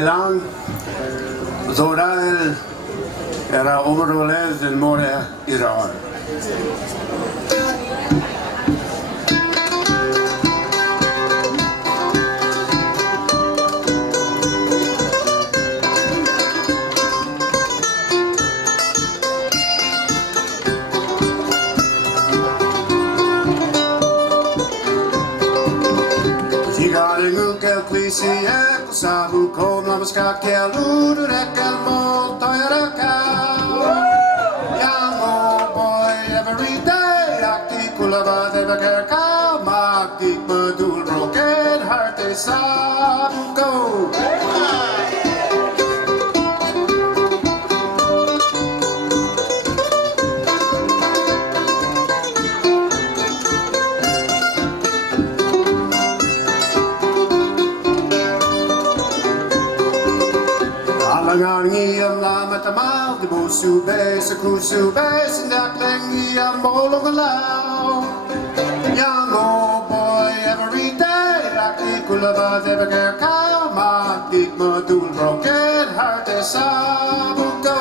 Elan, Zorael, era Omerolez and More Iran. Sabu kom ska kelur rekal mo toyaraka. Young old boy every day akti kulaba devakarka makti badul broken heart is sabu go. Alangangi am lama tamal, de bosu bes, a kusu bes, and that lengi am bologalaw. Young old boy every day, akti kulaba devagar ka, maktik madul broken heart is sabu go.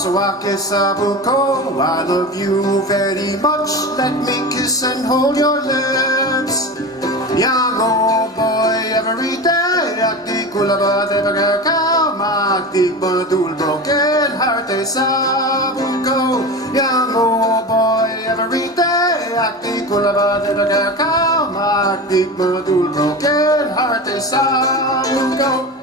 Sawake Sabuko, I love you very much. Let me kiss and hold your lips. Young old boy every day, akti kulaba devagar ka, makti badul broken heart is Sabuko. Young old boy every day, akti kulaba devagar ka, makti badul broken heart is Sabuko.